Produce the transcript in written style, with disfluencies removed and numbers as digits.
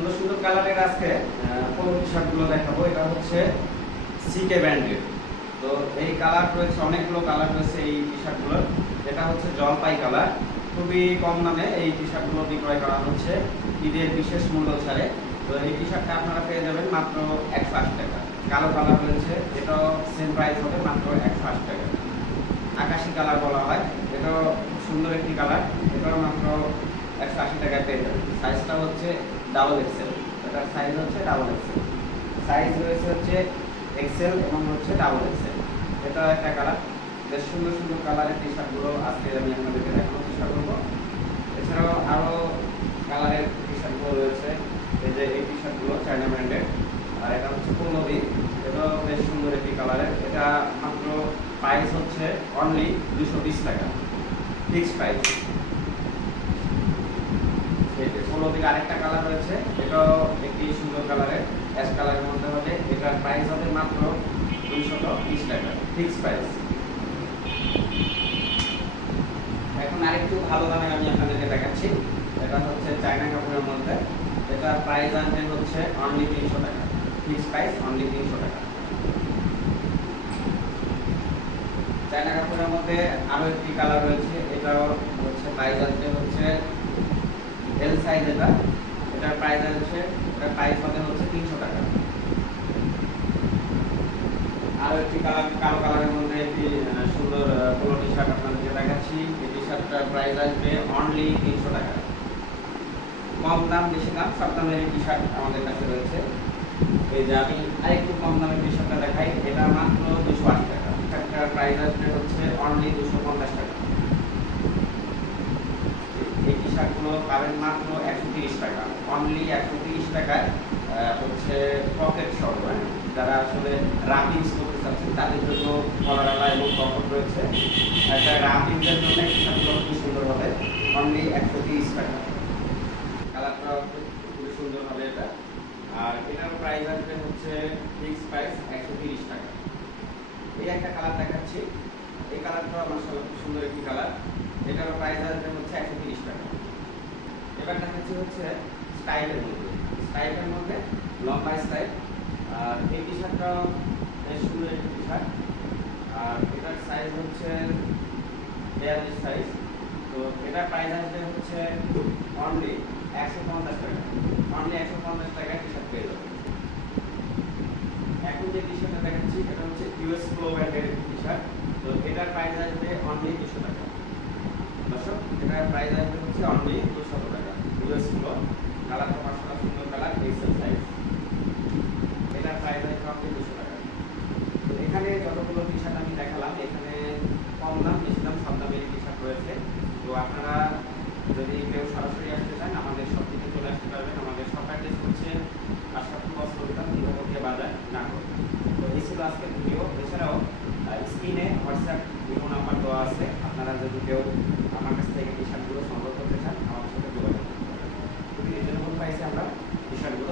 সুন্দর সুন্দর কালারের আজকে পোলো টি শার্টগুলো দেখাবো। এটা হচ্ছে সিকে ব্র্যান্ডের। তো এই কালার রয়েছে, অনেকগুলো কালার রয়েছে এই টি শার্টগুলোর। এটা হচ্ছে জলপাই কালার। খুবই কম দামে এই টি শার্টগুলো বিক্রয় করা হচ্ছে ঈদের বিশেষ মূল্য ছাড়ে। তো এই টি শার্টটা আপনারা পেয়ে যাবেন মাত্র 180 টাকা। কালো কালার রয়েছে, এটাও সেম প্রাইস হবে মাত্র 180 টাকা। আকাশি কালার বলা হয়, এটাও সুন্দর একটি কালার, এটাও মাত্র 180 টাকায় পেয়ে যাবেন। সাইজটা হচ্ছে ডাবল এক্সেল, এটার সাইজ হচ্ছে ডাবল এক্সেল। সাইজ রয়েছে হচ্ছে এক্সেল এবং হচ্ছে ডাবল এক্সেল। এটাও একটা কালার। বেশ সুন্দর সুন্দর কালারের টি শার্টগুলো আজকে আমি আপনাদেরকে দেখানোর চেষ্টা করবো। এছাড়াও আরও কালারের টি শার্টগুলো রয়েছে। এই যে এই টি শার্টগুলো চায়না ব্র্যান্ডের, আর এটা হচ্ছে পল্লবী। এটাও বেশ সুন্দর একটি কালারের। এটা মাত্র প্রাইস হচ্ছে অনলি 220 টাকা, ফিক্সড প্রাইস। পল্লবীর আরেকটা কালার রয়েছে, এটাও একটি সুন্দর কালারের, অ্যাশ কালারের মধ্যে হবে। এটার প্রাইস হবে মাত্র 220 টাকা, ফিক্সড প্রাইস। এখন আরেকটু ভালো দামে আমি আপনাদেরকে দেখাচ্ছি। এটা হচ্ছে চায়না কাপড়ের মধ্যে। এটার প্রাইস আনবে হচ্ছে অনলি 300 টাকা, ফিক্সড প্রাইস অনলি 300 টাকা। চায়না কাপড়ের মধ্যে আরো একটি কালার রয়েছে, এটাও হচ্ছে প্রাইস আসবে হচ্ছে এল সাইজ। এটার প্রাইস আছে, এটার প্রাইস হবে হচ্ছে 300 টাকা। আরো একটি কালার, কালো কালারের মধ্যে একটি সুন্দর পোলো টি শার্ট আপনাদেরকে দেখাচ্ছি। এই টি শার্টটার প্রাইস আসবে অনলি 300 টাকা। কম দাম বেশি দাম সব দামের টি শার্ট আমাদের কাছে রয়েছে। এই যে আমি আরেকটু কম দামের টি শার্টটা দেখাই, এটা মাত্র 280 টাকা। শার্টটার প্রাইস আসবে হচ্ছে অনলি 250 টাকা। এই টি শার্টগুলো পাবেন মাত্র 130 টাকা, অনলি 130 টাকায়। হচ্ছে পকেট সহ, যারা আসলে রাফ ইউজ করতে চাচ্ছেন তাদের জন্য কলারওয়ালা এবং পকেট রয়েছে। এটা রাফ ইউজের জন্য টি শার্টগুলো খুব সুন্দর হবে, অনলি 130 টাকা। কালারটা খুবই সুন্দর হবে এটা। আর এটার প্রাইস আসবে হচ্ছে ফিক্সড প্রাইস 130 টাকা। এই একটা কালার দেখাচ্ছি, এই কালারটা মাশাআল্লাহ খুব সুন্দর একটি কালার। এটার প্রাইস আসবে হচ্ছে 130 টাকা। এবার দেখাচ্ছি হচ্ছে স্টাইলের মধ্যে, স্টাইলের মধ্যে লম্বা স্টাইল। আর এই টি শার্টটা বেশ সুন্দর একটি টি শার্ট। আর এটার সাইজ হচ্ছে 42 সাইজ। তো এটার প্রাইস আসবে হচ্ছে অনলি 150 টাকা, অনলি 150 টাকায় টি শার্ট পেয়ে যাবেন। এখন যে টি শার্টটা দেখাচ্ছি এটা হচ্ছে ইউএস ফ্লো ব্র্যান্ডের টি শার্ট। তো এটার প্রাইস আসবে অনলি 200 টাকা। দর্শক, এটার প্রাইস আসবে হচ্ছে অনলি 200 টাকা। ইউএস ফ্লো কালারটা মাশাআল্লাহ সুন্দর কালার, এক্সেল সাইজ। এটার প্রাইস আসবে অনলি 200 টাকা। তো এখানে যতগুলো টি শার্ট আমি দেখালাম, এখানে কম দাম বেশি দাম সব দামের টি শার্ট রয়েছে। তো আপনারা যদি কেউ সরাসরি আসতে চান আমাদের সব থেকে চলে আসতে পারবেন। আমাদের সব অ্যাড্রেস হচ্ছে আশরাফুল কসমেটিক্স, দীঘাপতিয়া বাজার, নাটোর। তো এই ছিল আজকের ভিডিও। এছাড়াও স্ক্রিনে হোয়াটসঅ্যাপ ভিডিও নাম্বার দেওয়া আছে, আপনারা যদি কেউ আমার কাছ থেকে টি শার্টগুলো সংগ্রহ করতে চান আমাদের সাথে যোগাযোগ করতে পারেন। খুবই রিজনেবল প্রাইসে আমরা টি শার্টগুলো